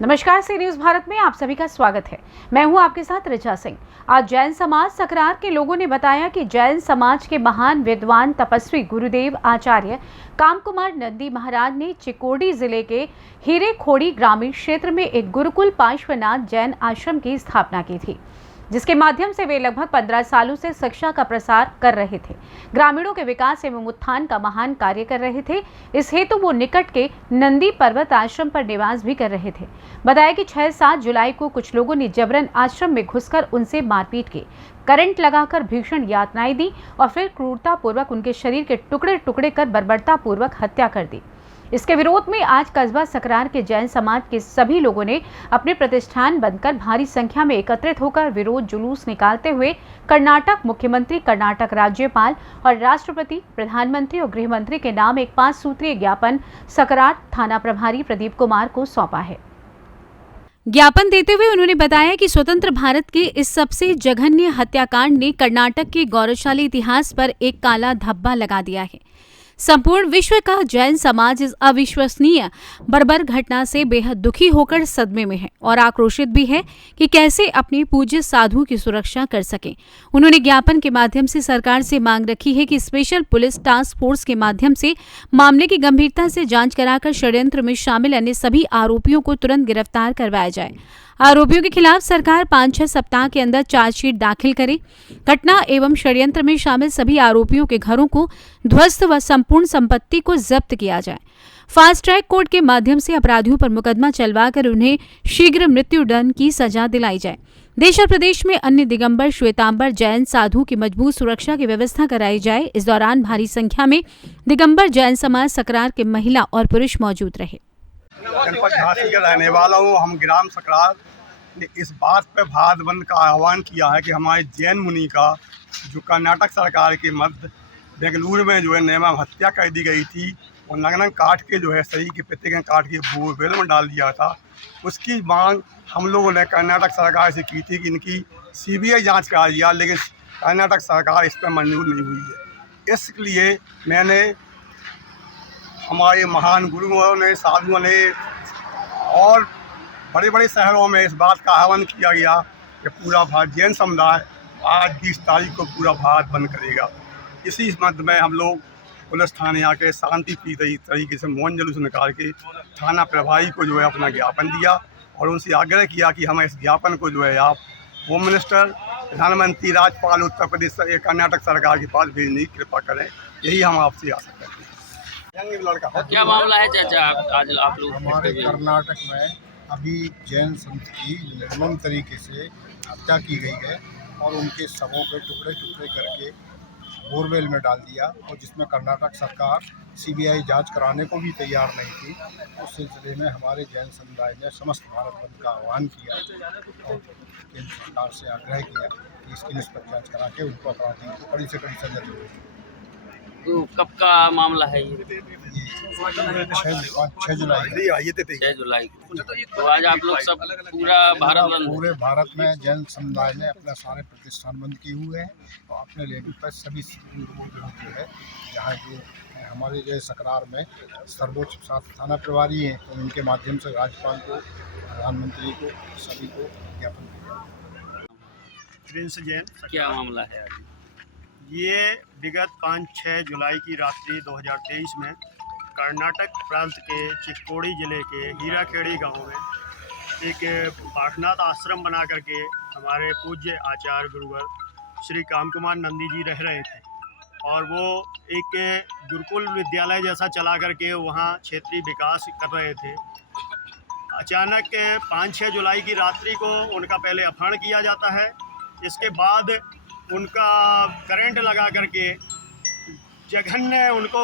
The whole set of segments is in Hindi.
नमस्कार, सी न्यूज भारत में आप सभी का स्वागत है। मैं हूं आपके साथ ऋचा सिंह। आज जैन समाज सकरार के लोगों ने बताया कि जैन समाज के महान विद्वान तपस्वी गुरुदेव आचार्य कामकुमार नंदी महाराज ने चिकोडी जिले के हीरेखोड़ी ग्रामीण क्षेत्र में एक गुरुकुल पार्श्वनाथ जैन आश्रम की स्थापना की थी, जिसके माध्यम से वे लगभग 15 सालों से शिक्षा का प्रसार कर रहे थे। ग्रामीणों के विकास एवं उत्थान का महान कार्य कर रहे थे। इस हेतु वो निकट के नंदी पर्वत आश्रम पर निवास भी कर रहे थे। बताया कि 6-7 जुलाई को कुछ लोगों ने जबरन आश्रम में घुसकर उनसे मारपीट की, करंट लगाकर भीषण यातनाएं दी और फिर क्रूरता पूर्वक उनके शरीर के टुकड़े टुकड़े कर बर्बरता पूर्वक हत्या कर दी। इसके विरोध में आज कस्बा सकरार के जैन समाज के सभी लोगों ने अपने प्रतिष्ठान बंद कर भारी संख्या में एकत्रित होकर विरोध जुलूस निकालते हुए कर्नाटक मुख्यमंत्री, कर्नाटक राज्यपाल और राष्ट्रपति, प्रधानमंत्री और गृह मंत्री के नाम एक 5 सूत्रीय ज्ञापन सकरार थाना प्रभारी प्रदीप कुमार को सौंपा है। ज्ञापन देते हुए उन्होंने बताया कि स्वतंत्र भारत के इस सबसे जघन्य हत्याकांड ने कर्नाटक के गौरवशाली इतिहास पर एक काला धब्बा लगा दिया है। संपूर्ण विश्व का जैन समाज इस अविश्वसनीय बर्बर घटना से बेहद दुखी होकर सदमे में है और आक्रोशित भी है कि कैसे अपने पूज्य साधुओं की सुरक्षा कर सकें। उन्होंने ज्ञापन के माध्यम से सरकार से मांग रखी है कि स्पेशल पुलिस टास्क फोर्स के माध्यम से मामले की गंभीरता से जांच कराकर षड्यंत्र में शामिल अन्य सभी आरोपियों को तुरंत गिरफ्तार करवाया जाए। आरोपियों के खिलाफ सरकार 5-6 सप्ताह के अंदर चार्जशीट दाखिल करे। घटना एवं षड्यंत्र में शामिल सभी आरोपियों के घरों को ध्वस्त व संपूर्ण संपत्ति को जब्त किया जाए। फास्ट ट्रैक कोर्ट के माध्यम से अपराधियों पर मुकदमा चलवाकर उन्हें शीघ्र मृत्युदंड की सजा दिलाई जाए। देश और प्रदेश में अन्य दिगंबर श्वेतांबर जैन साधु की मजबूत सुरक्षा की व्यवस्था कराई जाए। इस दौरान भारी संख्या में दिगंबर जैन समाज सकरार के महिला और पुरुष मौजूद रहे। जनपद झांसी का रहने वाला हूँ। हम ग्राम सकरार ने इस बात पर भारत बंद का आह्वान किया है कि हमारे जैन मुनि का जो कर्नाटक सरकार के मध्य बेंगलुरु में जो है निर्मम हत्या कर दी गई थी और नग्न काट के जो है शरीर के प्रत्येक काट के बोरवेल में डाल दिया था, उसकी मांग हम लोगों ने कर्नाटक सरकार से की थी कि इनकी CBI जाँच करा दिया, लेकिन कर्नाटक सरकार इस पर मंजूर नहीं हुई है। इसलिए मैंने हमारे महान गुरुओं ने, साधुओं ने और बड़े बड़े शहरों में इस बात का आह्वान किया गया कि पूरा भारत जैन समुदाय आज 20 तारीख को पूरा भारत बंद करेगा। इसी मध्य में हम लोग पुलिस थाने आके शांति तरीके से मौन जुलूस निकाल के थाना प्रभारी को जो है अपना ज्ञापन दिया और उनसे आग्रह किया कि हम इस ज्ञापन को जो है आप होम मिनिस्टर, प्रधानमंत्री, राज्यपाल उत्तर प्रदेश कर्नाटक सरकार के पास भेजने की कृपा करें। यही हम आपसे आशा करते हैं। क्या मामला है चाचा, आज आप लोग? हमारे कर्नाटक में अभी जैन संत की निर्मम तरीके से हत्या की गई है और उनके शवों पे टुकड़े टुकड़े करके बोरवेल में डाल दिया, और जिसमें कर्नाटक सरकार CBI जांच कराने को भी तैयार नहीं थी। उस सिलसिले में हमारे जैन समुदाय ने समस्त भारत बंद का आह्वान किया और केंद्र सरकार से आग्रह किया कि इसकी निष्पक्ष जाँच करा के उनको अपराधियों को कड़ी से कड़ी सजा दी। तो कब का मामला है ये? 6 जुलाई। तो आज आप लोग सब पूरा भारत बंद? पूरे भारत में जैन समुदाय ने अपना सारे प्रतिष्ठान बंद किए हुए हैं और अपने लेवल पर सभी जो है जहाँ जो हमारे जो सकरार में सर्वोच्च थाना प्रभारी हैं, तो उनके माध्यम से राज्यपाल को, प्रधानमंत्री को, सभी को ज्ञापन किया। प्रिंस जैन। क्या मामला है आज? ये विगत 5-6 जुलाई की रात्रि 2023 में कर्नाटक प्रांत के चिकोड़ी जिले के हीराखेड़ी गांव में एक पार्श्वनाथ आश्रम बना करके हमारे पूज्य आचार्य गुरुवर श्री कामकुमार नंदी जी रह रहे थे और वो एक गुरुकुल विद्यालय जैसा चला करके वहाँ क्षेत्रीय विकास कर रहे थे। अचानक 5-6 जुलाई की रात्रि को उनका पहले अपहरण किया जाता है, इसके बाद उनका करंट लगा करके जघन्य उनको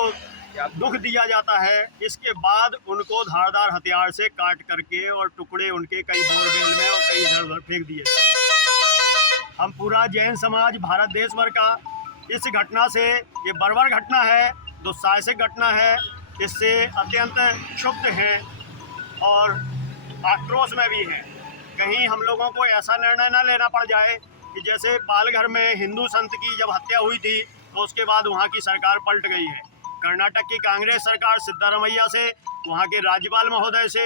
दुख दिया जाता है। इसके बाद उनको धारदार हथियार से काट करके और टुकड़े उनके कई बोरवेल में और कई इधर उधर फेंक दिए जाते हैं। हम पूरा जैन समाज भारत देश भर का इस घटना से, ये बर्बर घटना है, दुस्साहसिक घटना है, इससे अत्यंत क्षुब्ध हैं और आक्रोश में भी हैं। कहीं हम लोगों को ऐसा निर्णय न लेना पड़ जाए कि जैसे पालघर में हिंदू संत की जब हत्या हुई थी तो उसके बाद वहाँ की सरकार पलट गई है। कर्नाटक की कांग्रेस सरकार सिद्धारमैया से, वहाँ के राज्यपाल महोदय से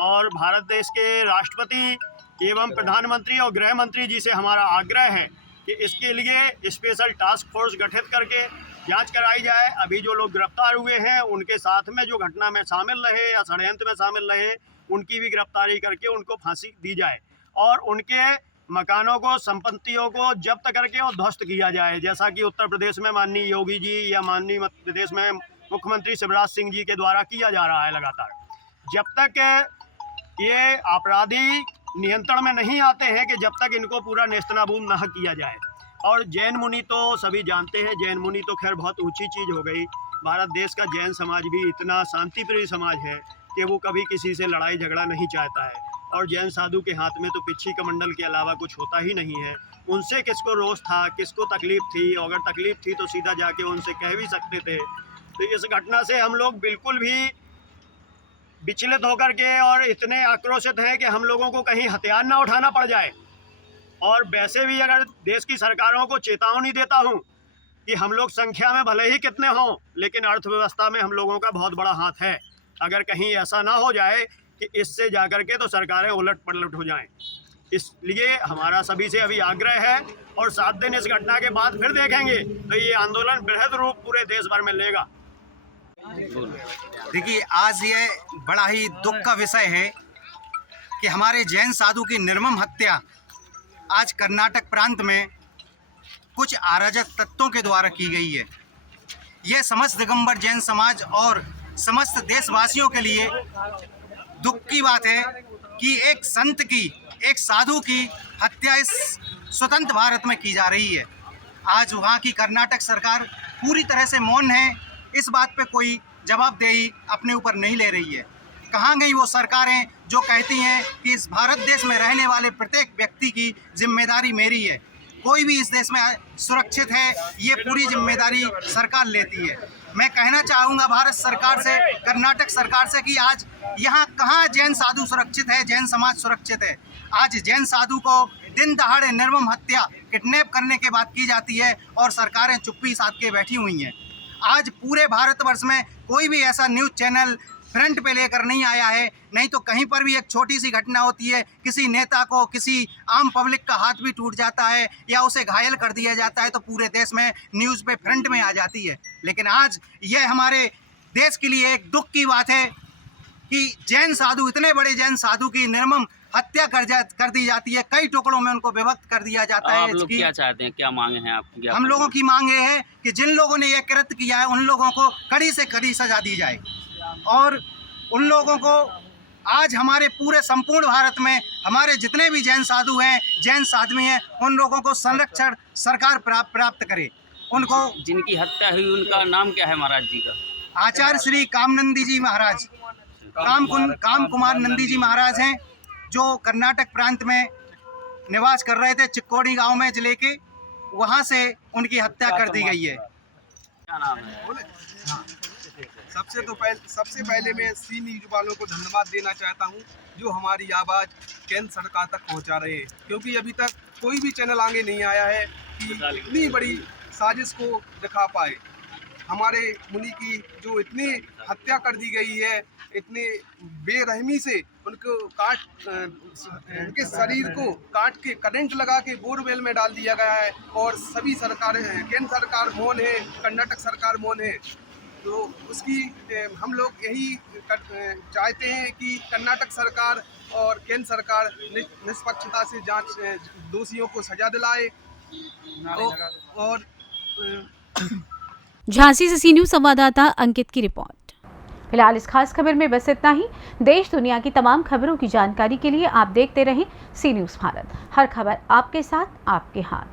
और भारत देश के राष्ट्रपति एवं प्रधानमंत्री और गृह मंत्री जी से हमारा आग्रह है कि इसके लिए स्पेशल टास्क फोर्स गठित करके जांच कराई जाए। अभी जो लोग गिरफ्तार हुए हैं उनके साथ में जो घटना में शामिल रहे या षड्यंत्र में शामिल रहे उनकी भी गिरफ्तारी करके उनको फांसी दी जाए और उनके मकानों को, संपत्तियों को जब्त करके और ध्वस्त किया जाए, जैसा कि उत्तर प्रदेश में माननीय योगी जी या माननीय मध्य प्रदेश में मुख्यमंत्री शिवराज सिंह जी के द्वारा किया जा रहा है लगातार। जब तक ये अपराधी नियंत्रण में नहीं आते हैं कि जब तक इनको पूरा नेस्तनाबूद न किया जाए। और जैन मुनि तो सभी जानते हैं, जैन मुनि तो खैर बहुत ऊंची चीज़ हो गई। भारत देश का जैन समाज भी इतना शांतिप्रिय समाज है कि वो कभी किसी से लड़ाई झगड़ा नहीं चाहता है। और जैन साधु के हाथ में तो पिच्छी कमंडल के अलावा कुछ होता ही नहीं है। उनसे किसको रोष था, किसको तकलीफ़ थी, और अगर तकलीफ़ थी तो सीधा जाके उनसे कह भी सकते थे। तो इस घटना से हम लोग बिल्कुल भी विचलित होकर के और इतने आक्रोशित हैं कि हम लोगों को कहीं हथियार ना उठाना पड़ जाए। और वैसे भी अगर देश की सरकारों को चेतावनी देता हूं कि हम लोग संख्या में भले ही कितने हों, लेकिन अर्थव्यवस्था में हम लोगों का बहुत बड़ा हाथ है। अगर कहीं ऐसा ना हो जाए कि इससे जाकर के तो सरकारें उलट पलट हो जाएं। इसलिए हमारा सभी से अभी आग्रह है और 7 दिन इस घटना के बाद फिर देखेंगे तो ये आंदोलन बृहद रूप पूरे देश भर में लेगा। देखिए, आज ये बड़ा ही दुख का विषय है कि हमारे जैन साधु की निर्मम हत्या आज कर्नाटक प्रांत में कुछ अराजक तत्वों के द्वारा की गई है। यह समस्त दिगंबर जैन समाज और समस्त देशवासियों के लिए दुख की बात है कि एक संत की, एक साधु की हत्या इस स्वतंत्र भारत में की जा रही है। आज वहाँ की कर्नाटक सरकार पूरी तरह से मौन है, इस बात पे कोई जवाबदेही अपने ऊपर नहीं ले रही है। कहाँ गई वो सरकारें जो कहती हैं कि इस भारत देश में रहने वाले प्रत्येक व्यक्ति की जिम्मेदारी मेरी है, कोई भी इस देश में सुरक्षित है, ये पूरी जिम्मेदारी सरकार लेती है। मैं कहना चाहूँगा भारत सरकार से, कर्नाटक सरकार से कि आज यहाँ कहाँ जैन साधु सुरक्षित है, जैन समाज सुरक्षित है। आज जैन साधु को दिन दहाड़े निर्मम हत्या, किडनैप करने के बाद की जाती है और सरकारें चुप्पी साध के बैठी हुई हैं। आज पूरे भारतवर्ष में कोई भी ऐसा न्यूज़ चैनल फ्रंट पे लेकर नहीं आया है, नहीं तो कहीं पर भी एक छोटी सी घटना होती है, किसी नेता को, किसी आम पब्लिक का हाथ भी टूट जाता है या उसे घायल कर दिया जाता है तो पूरे देश में न्यूज़ पे फ्रंट में आ जाती है। लेकिन आज यह हमारे देश के लिए एक दुख की बात है कि जैन साधु, इतने बड़े जैन साधु की निर्मम हत्या कर दी जाती है, कई टुकड़ों में उनको विभक्त कर दिया जाता है। आप लोग क्या चाहते हैं, क्या मांगे हैं आपकी? हम लोगों की मांग ये है कि जिन लोगों ने यह कृत्य किया है उन लोगों को कड़ी से कड़ी सजा दी जाए और उन लोगों को आज हमारे पूरे संपूर्ण भारत में हमारे जितने भी जैन साधु हैं, जैन साध्वी हैं, उन लोगों को संरक्षण सरकार प्राप्त करे। उनको, जिनकी हत्या हुई उनका नाम क्या है महाराज जी का? आचार्य श्री कामनंदी जी महाराज, काम कुमार नंदी जी महाराज हैं, जो कर्नाटक प्रांत में निवास कर रहे थे, चिक्कोड़ी गांव में जिले के, वहां से उनकी हत्या कर दी गई है। क्या नाम है? सबसे पहले मैं सी न्यूज़ वालों को धन्यवाद देना चाहता हूं जो हमारी आवाज़ केंद्र सरकार तक पहुंचा रहे हैं, क्योंकि अभी तक कोई भी चैनल आगे नहीं आया है कि इतनी बड़ी साजिश को दिखा पाए। हमारे मुनि की जो इतनी हत्या कर दी गई है, इतने बेरहमी से उनके शरीर को काट के करंट लगा के बोरवेल में डाल दिया गया है और सभी सरकारें, केंद्र सरकार मौन है, कर्नाटक सरकार मौन है। तो उसकी हम लोग यही चाहते हैं कि कर्नाटक सरकार और केंद्र सरकार निष्पक्षता से जांच, दोषियों को सजा दिलाए। और झांसी से सी न्यूज़ संवाददाता अंकित की रिपोर्ट। फिलहाल इस खास खबर में बस इतना ही। देश दुनिया की तमाम खबरों की जानकारी के लिए आप देखते रहें सी न्यूज़ भारत। हर खबर आपके साथ, आपके हाथ।